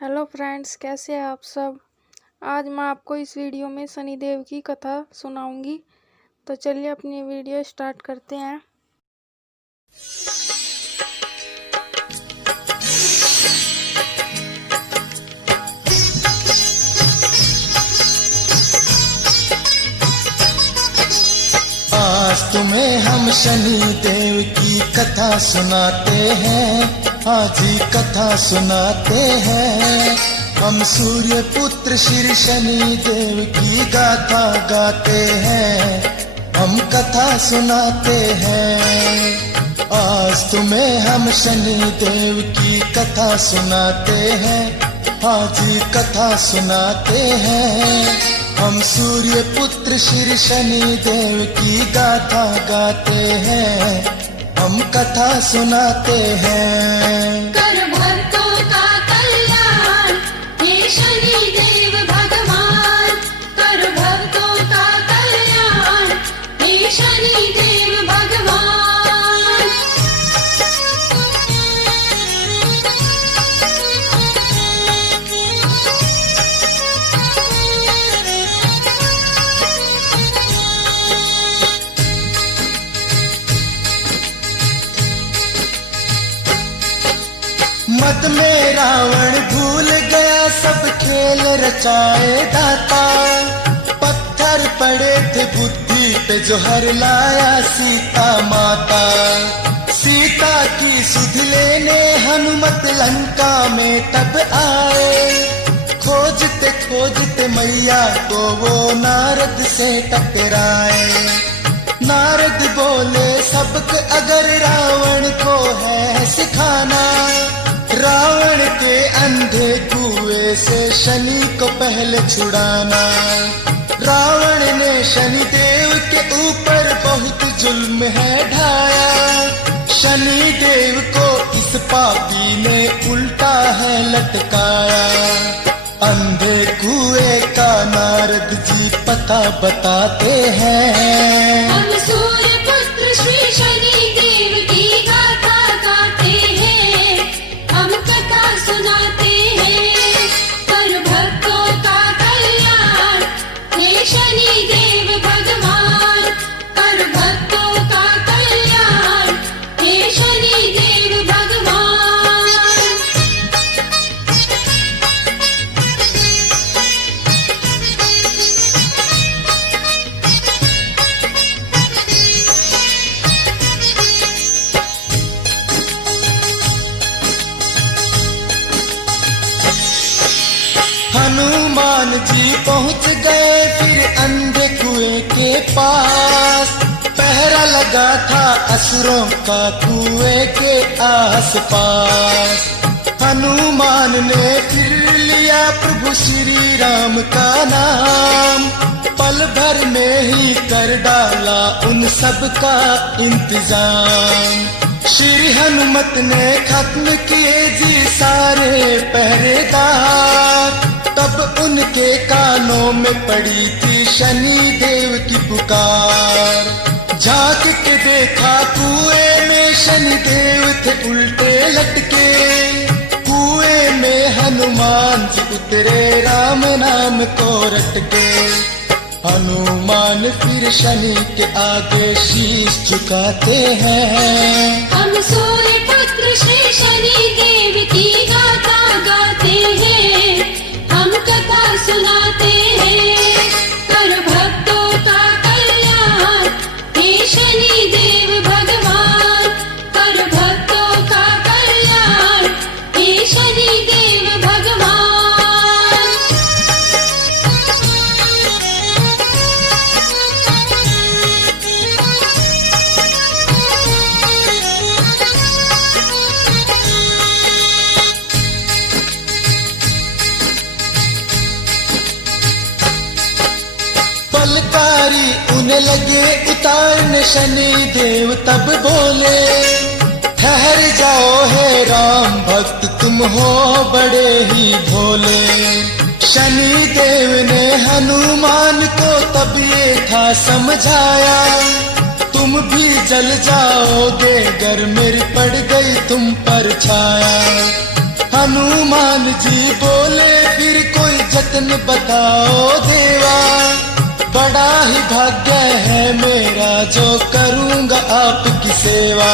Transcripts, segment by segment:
Hello friends, कैसे हैं आप सब। आज मैं आपको इस वीडियो में शनिदेव की कथा सुनाऊंगी। तो चलिए अपनी वीडियो स्टार्ट करते हैं। आज तुम्हें हम शनिदेव की कथा सुनाते हैं। आज ही कथा सुनाते हैं। हम सूर्य पुत्र श्री शनिदेव की गाथा गाते हैं। हम कथा सुनाते हैं। आज तुम्हें हम शनिदेव की कथा सुनाते हैं। आज ही कथा सुनाते हैं। हम सूर्य पुत्र श्री शनिदेव की गाथा गाते हैं। हम कथा सुनाते हैं। कर भक्तों का कल्याण ये शनिदेव भगवान। कर भक्तों का कल्याण ये शनिदेव भगवान। मद में रावण भूल गया सब खेल रचाए दाता। पत्थर पड़े थे बुद्धि पे जो हर लाया सीता माता। सीता की सुध लेने हनुमत लंका में तब आए। खोजते खोजते मैया को वो नारद से टकराए। नारद बोले सबक अगर रावण को है सिखाना। रावण के अंधे कुएं से शनि को पहले छुड़ाना। रावण ने शनिदेव के ऊपर बहुत जुल्म है ढाया। शनिदेव को इस पापी ने उल्टा है लटकाया। अंधे कुएं का नारद जी पता बताते हैं। हम सूर्य पुत्र श्री शनिदेव की गाथा गाते हैं। हम कथा सुनाते हैं। कर भक्तों का कल्याण ये शनिदेव भगवान। कर भक्तों का कल्याण ये शनिदेव भगवान। हनुमान जी पहुंच गए फिर अंधे कुएं के पास। पहरा लगा था असुरों का कुएं के आसपास। हनुमान ने फिर लिया प्रभु श्री राम का नाम। पल भर में ही कर डाला उन सब का इंतजाम। श्री हनुमत ने खत्म किए जी सारे पहरेदार। तब उनके कानों में पड़ी थी शनि देव की पुकार। झांक के देखा कुएं में शनि देव थे उल्टे लटके। कुएं में हनुमान जी उतरे राम नाम को रटके। हनुमान फिर शनि के आगे शीश झुकाते हैं। हम सूर्य पुत्र श्री शनिदेव की गाथा गाते हैं। हम कथा सुनाते हैं। कर भक्तों का कल्याण हे शनिदेव भगवान। कर भक्तों का कल्याण हे शनिदेव भगवान। पलकारी उन्हें लगे उतारने शनि देव तब बोले। ठहर जाओ है राम भक्त तुम हो बड़े ही भोले। शनि देव ने हनुमान को तब ये था समझाया। तुम भी जल जाओगे गर मेरी पड़ गई तुम पर छाया। हनुमान जी बोले फिर कोई जतन बताओ देवा, बड़ा ही भाग्य है मेरा जो करूंगा आपकी सेवा।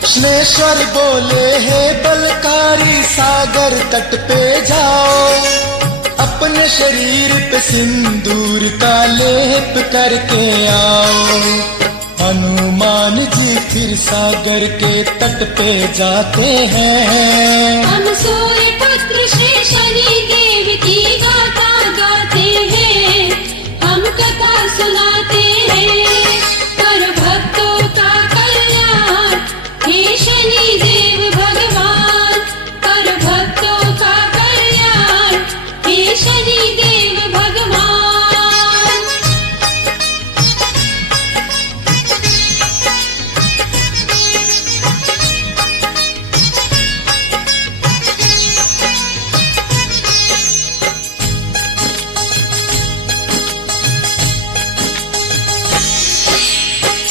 कृष्णेश्वर बोले हे बलकारी सागर तट पे जाओ, अपने शरीर पे सिंदूर का लेप करके आओ। हनुमान जी फिर सागर के तट पे जाते हैं। हम सूर्य पुत्र श्री शनि देव की गाथा गाते हैं, हम कथा सुनाते हैं, कर भक्तों का कल्याण हे शनि देव भगवान, कर भक्तों का कल्याण हे शनि देव भगवान।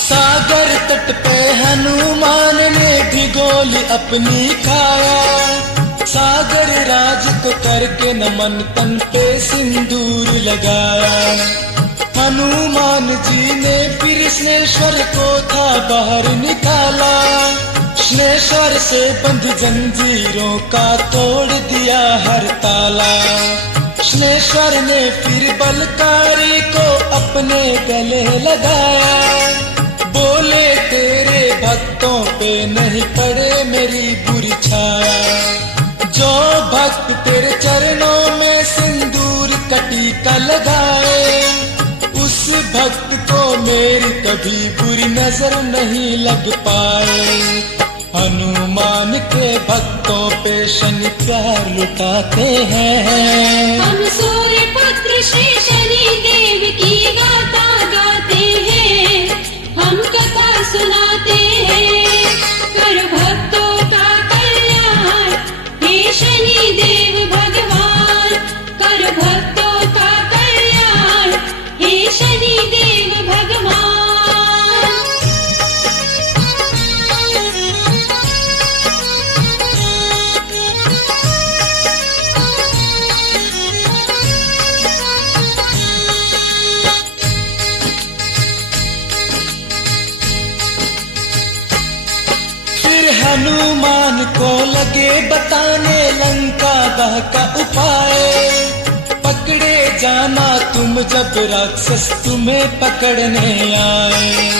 सागर तट पे हनुमान ने भिगोली अपनी काया, सागर राज को करके नमन तन पे सिंदूर लगाया। हनुमान जी ने फिर कृष्णेश्वर को था बाहर निकाला, कृष्णेश्वर से बंद जंजीरों का तोड़ दिया हर ताला। कृष्णेश्वर ने फिर बलकारी को अपने गले लगाया, बोले तेरे भक्तों पे नहीं पड़े मेरी बुरी छाया। जो भक्त तेरे चरणों में सिंदूर का टीका लगाए, उस भक्त को मेरी कभी बुरी नजर नहीं लग पाए। हनुमान के भक्तों पे शनि प्यार लुटाते हैं। हम सूर्य पुत्र श्री शनि देव की गाथा गाते हैं, हम कथा सुनाते हैं, कर भक्तों का कल्याण हे शनि देव भगवान, कर भक्तों का कल्याण हे शनि देव भगवान। हनुमान को लगे बताने लंका दह का उपाय, पकड़े जाना तुम जब राक्षस तुम्हें पकड़ने आए।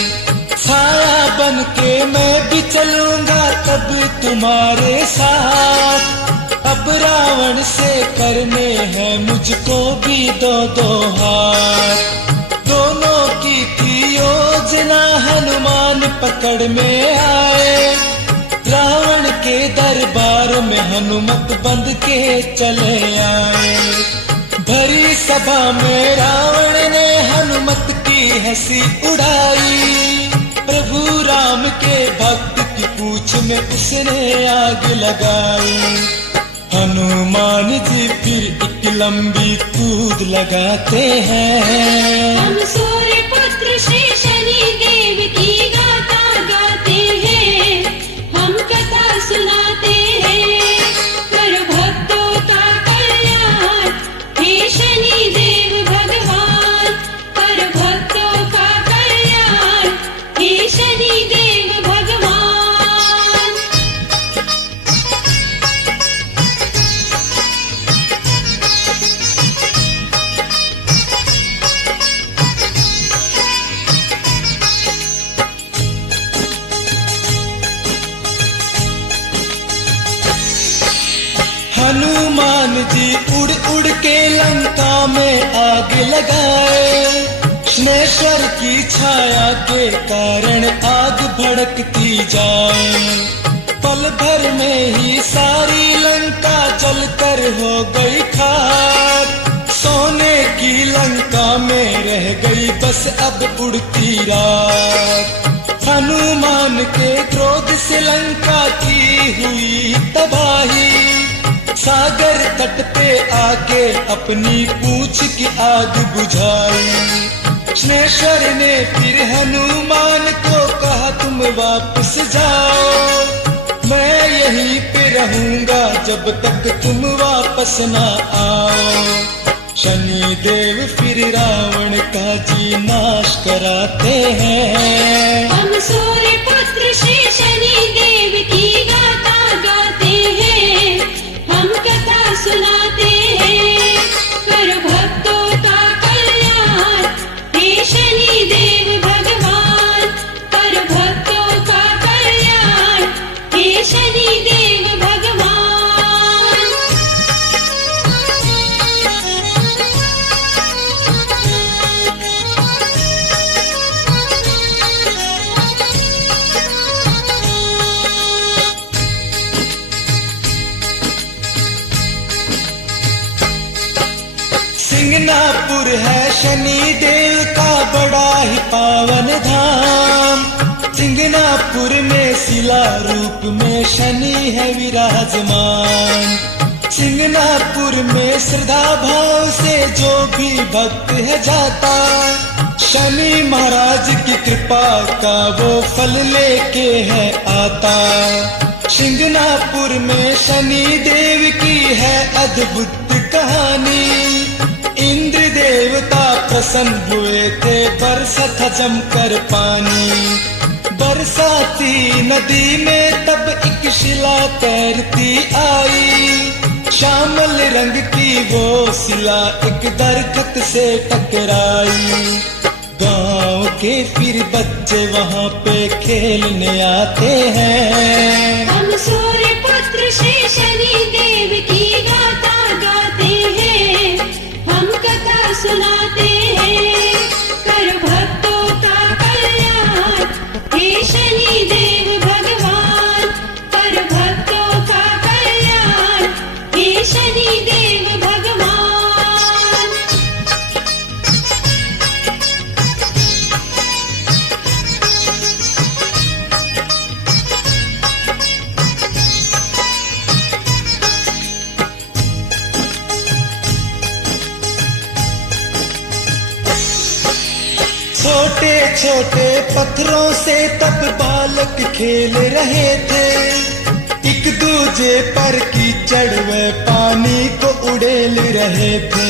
छाया बन के मैं भी चलूंगा तब तुम्हारे साथ, अब रावण से करने हैं मुझको भी दो दो हाथ। दोनों की थी योजना हनुमान पकड़ में आए, रावण के दरबार में हनुमत बंद के चले आए। भरी सभा में रावण ने हनुमत की हंसी उड़ाई, प्रभु राम के भक्त की पूंछ में उसने आग लगाई। हनुमान जी फिर एक लंबी कूद लगाते हैं। हम सूर्य पुत्र श्री शनि देव की गाथा गाते हैं, हम कथा सुनाते हैं, कर भक्तों का कल्याण हे शनि देव भगवान, कर भक्तों का कल्याण हे शनि देव भगवान। हनुमान जी उड़ उड़ के लंका में आग लगाए, कृष्णेश्वर की छाया के कारण आग भड़कती जाए। पल भर में ही सारी लंका जलकर हो गई खाक, सोने की लंका में रह गई बस अब उड़ती रात। हनुमान के क्रोध से लंका की हुई तबाही, सागर तट पे आके अपनी पूंछ की आग बुझाई। कृष्णेश्वर ने फिर हनुमान को कहा तुम वापस जाओ, मैं यहीं पे रहूंगा जब तक तुम वापस ना आओ। शनि देव फिर रावण का जी नाश कराते हैं। हम सूर्य पुत्र श्री शनि देव की गाथा गाते हैं, हम कथा सुनाते हैं, कर भक्तों का कल्याण हे शनि देव भगवान, कर भक्तों का कल्याण हे शनि देव भगवान। सिंगनापुर है शनि देव का बड़ा ही पावन धाम। सिंगनापुर में शिला रूप में शनि है विराजमान। सिंगनापुर में श्रद्धा भाव से जो भी भक्त है जाता, शनि महाराज की कृपा का वो फल लेके है आता। सिंगनापुर में शनि देव की है अद्भुत कहानी। इंद्र देवता प्रसन्न हुए थे, बरसा था जमकर पानी। बरसाती नदी में तब एक शिला तैरती आई। श्यामल रंग की वो शिला एक दरख्त से टकराई। गांव के फिर बच्चे वहां पे खेलने आते हैं। हम सूर्य पुत्र श्री शनि देव की गाथा गाते हैं, हम कथा सुनाते हैं, कर भक्तों का कल्याण हे शनि देव भगवान, कर भक्तों का कल्याण हे शनि देव भगवान। छोटे छोटे पत्थरों से तब बालक खेल रहे थे। एक दूजे पर कीचड़ व पानी को उड़ेल रहे थे।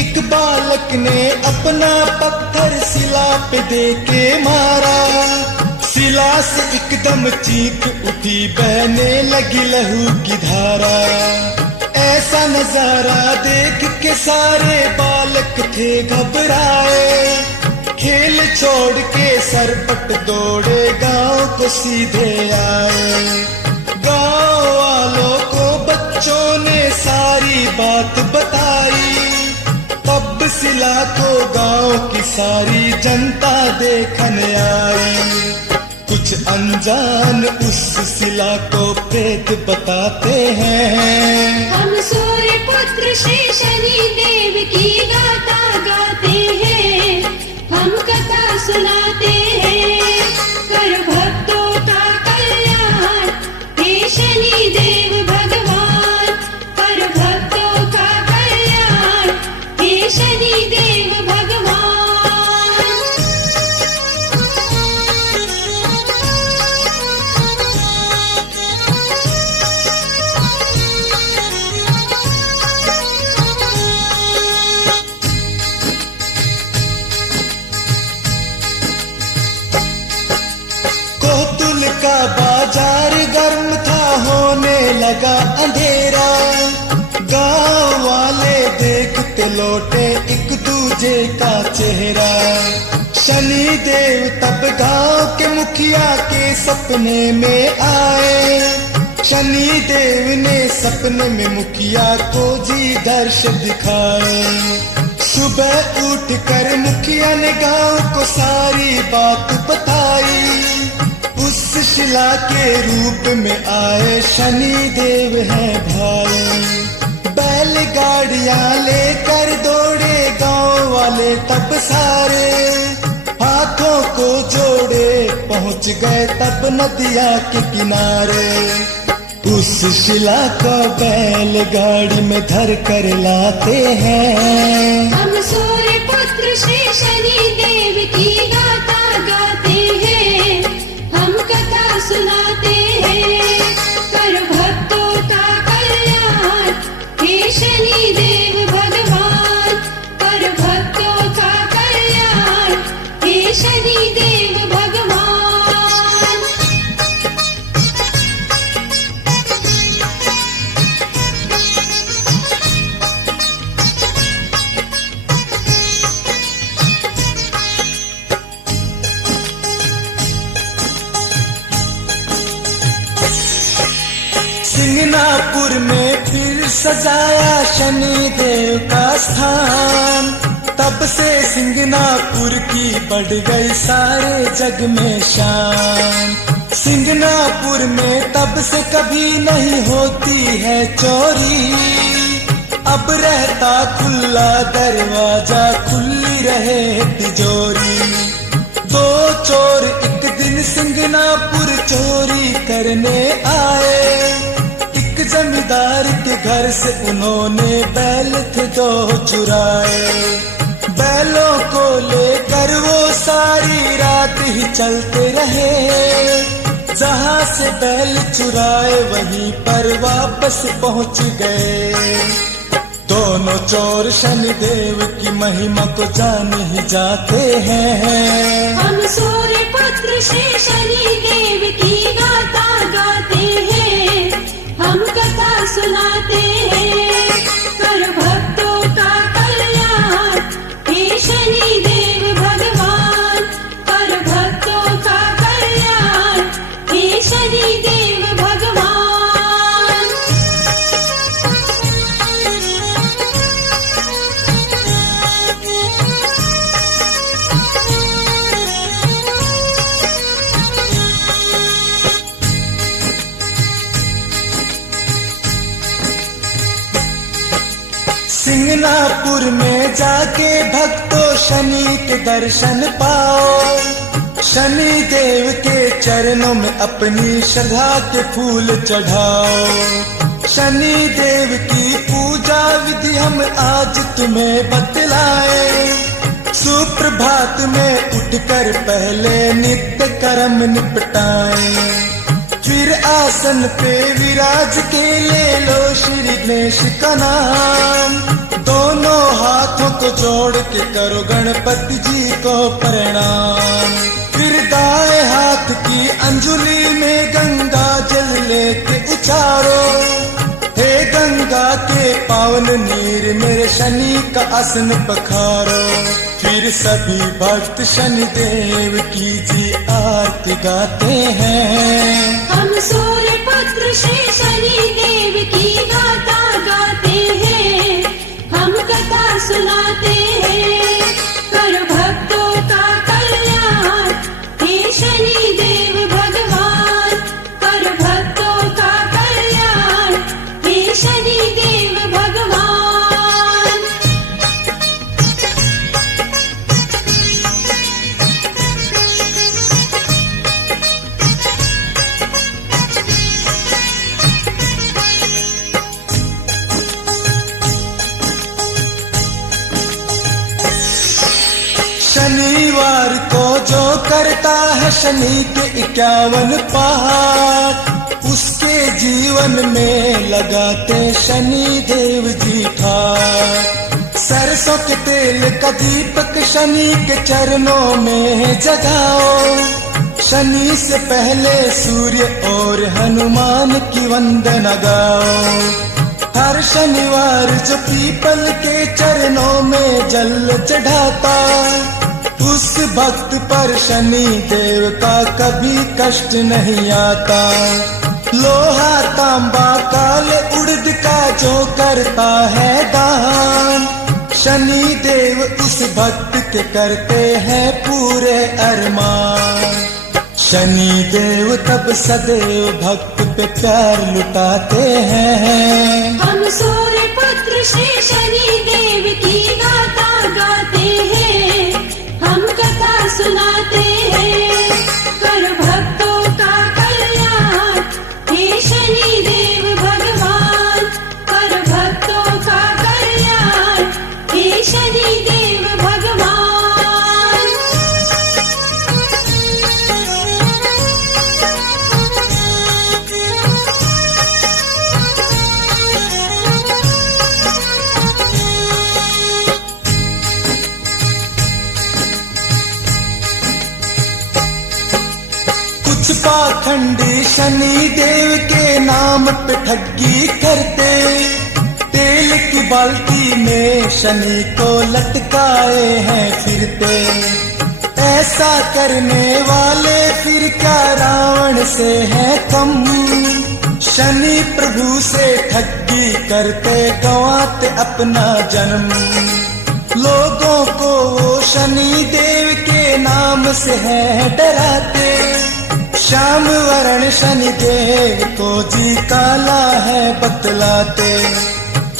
एक बालक ने अपना पत्थर शिला पे दे के मारा। शिला से एकदम चीख उठी, बहने लगी लहू की धारा। ऐसा नजारा देख के सारे बालक थे घबराए। खेल छोड़ के सरपट दौड़े, गांव को सीधे आए। गांव वालों को बच्चों ने सारी बात बताई। तब शिला को गांव की सारी जनता देखने आई। कुछ अनजान उस शिला को प्रेत बताते हैं। हम सूर्य पुत्र श्री शनि देव की गाथा गाते हैं, हम कथा सुनाते हैं, कर भक्तों का कल्याण हे शनि देव भगवान, कर भक्तों का कल्याण हे शनि देव भगवान। कोतुल का बाजार गर्म था, होने लगा अंधेरा। गांव वाले देखते लौटे एक दूजे का चेहरा। शनि देव तब गांव के मुखिया के सपने में आए। शनि देव ने सपने में मुखिया को जी दर्शन दिखाए। सुबह उठकर मुखिया ने गांव को सारी बात बताई। उस शिला के रूप में आए शनि देव है भाई। बैलगाड़ियां लेकर दौड़े गांव वाले तब सारे। हाथों को जोड़े पहुंच गए तब नदिया के किनारे। उस शिला को बैलगाड़ी में धर कर लाते हैं। हम सूर्य पुत्र श्री शनि देव की गाथा गाते हैं, हम कथा सुनाते हैं, सिंगनापुर में फिर सजाया शनि देव का स्थान। तब से सिंगनापुर की बढ़ गई सारे जग में शान। सिंगनापुर में तब से कभी नहीं होती है चोरी, अब रहता खुला दरवाजा, खुली रहे तिजोरी। दो चोर एक दिन सिंगनापुर चोरी करने आए। एक जमींदार के घर से उन्होंने बैल थे दो चुराए। बैलों को लेकर वो सारी रात ही चलते रहे। जहां से बैल चुराए वहीं पर वापस पहुंच गए। दोनों चोर शनिदेव की महिमा को जान ही जाते हैं। हम सूर्य पुत्र श्री शनि देव की गाथा गाते हैं, हम कथा सुनाते हैं, कर भक्तों का कल्याण हे शनि देव भगवान। कर भक्तों का कल्याण हे शनि देव भगवान। सिंगनापुर में जाके भक्तों शनि के दर्शन पाओ। शनि देव के चरणों में अपनी श्रद्धा के फूल चढ़ाओ। शनि देव की पूजा विधि हम आज तुम्हें बतलाए। सुप्रभात में उठकर पहले नित्य कर्म निपटाएं। फिर आसन पे विराज के ले लो श्री गणेश का नाम। दोनों हाथों को जोड़ के करो गणपति जी को प्रणाम। फिर दाएं हाथ की अंजुली में गंगा जल लेके उचारो। हे गंगा के पावन नीर मेरे शनि का आसन पखारो। फिर सभी भक्त शनि देव की जी आरती गाते हैं। हम सूर्य पुत्र श्री शनि देव की गाथा गाते हैं, हम कथा सुनाते हैं, कर भक्तों का कल्याण हे शनि देव भगवान। कर भक्तों का कल्याण हे शनि देव भगवान। शनिवार को जो करता है शनि के 51 पाठ, उसके जीवन में लगाते शनि देव जी ठाठ। सरसों के तेल का दीपक शनि के चरणों में जगाओ। शनि से पहले सूर्य और हनुमान की वंदना गाओ। हर शनिवार जो पीपल के चरणों में जल चढ़ाता, उस भक्त पर शनि देव का कभी कष्ट नहीं आता। लोहा तांबा काले उड़द का जो करता है दान, शनि देव उस भक्त के करते हैं पूरे अरमान। शनि देव तब सदैव भक्त पे प्यार लुटाते हैं। हम सूर्य पुत्र श्री शनि देव की गाथा गाते हैं, हम कथा सुनाते हैं, कर भक्तों का कल्याण हे शनि देव भगवान। कर भक्तों का कल्याण हे शनि देव भगवान। कुछ पाखंडी शनि देव के नाम पे ठगी करते, तेल की बाल्टी में शनि को लटकाए हैं फिरते। ऐसा करने वाले फिर क्या रावण से है कम, शनि प्रभु से ठगी करते गंवाते अपना जन्म। लोगों को वो शनि देव के नाम से है डराते। श्याम वरण शनि देव को जी काला है बतलाते।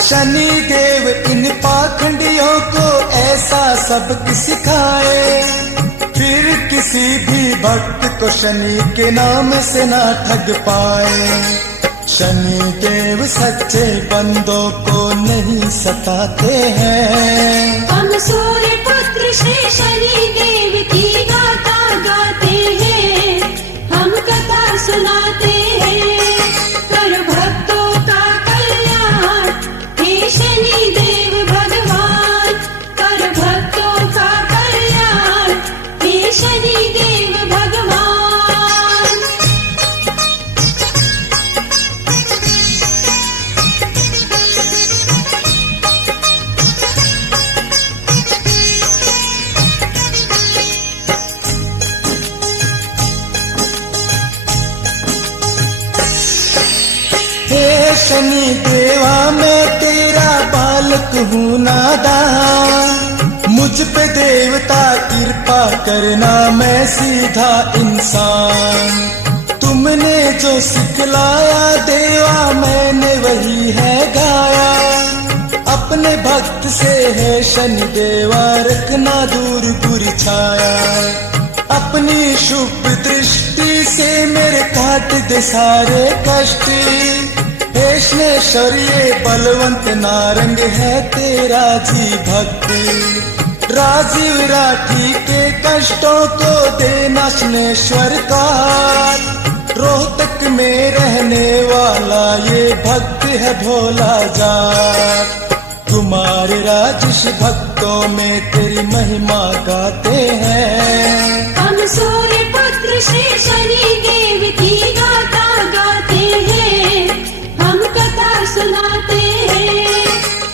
शनि देव इन पाखंडियों को ऐसा सबक सिखाए, फिर किसी भी भक्त को शनि के नाम से ना ठग पाए। शनि देव सच्चे बंदों को नहीं सताते हैं। हम सूर्य पुत्र श्री शनि देव की गाथा गाते हैं, हम कथा सुनाते हैं, कर भक्तों का कल्याण हे शनि देव भगवान, कर भक्तों का कल्याण हे शनि देव भगवान। हे शनि देवा मैं तेरा बालक हूँ नादान, मुझ पे देवता कृपा करना मैं सीधा इंसान। तुमने जो सिखलाया देवा मैंने वही है गाया, अपने भक्त से है शनि देवा रखना दूर बुरी छाया। अपनी शुभ दृष्टि से मेरे काट दे सारे कष्ट, हे स्नेश्वर ये बलवंत नारंग है तेरा जी भक्त। राजीव राठी के कष्टों को देना स्नेश्वर का, रोहतक में रहने वाला ये भक्त है भोला जाट। तुम्हारे राजेश भक्तों में तेरी महिमा गाते हैं। हम सूर्य पुत्र श्री शनि देव की गाथा गाते हैं, हम कथा सुनाते हैं,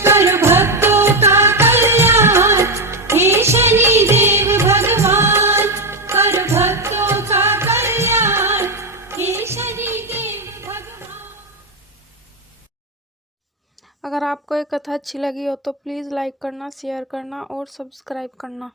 कर भक्तों का कल्याण हे शनि देव भगवान, कर भक्तों का कल्याण हे शनि देव भगवान। अगर आपको ये कथा अच्छी लगी हो तो प्लीज़ लाइक करना, शेयर करना और सब्सक्राइब करना।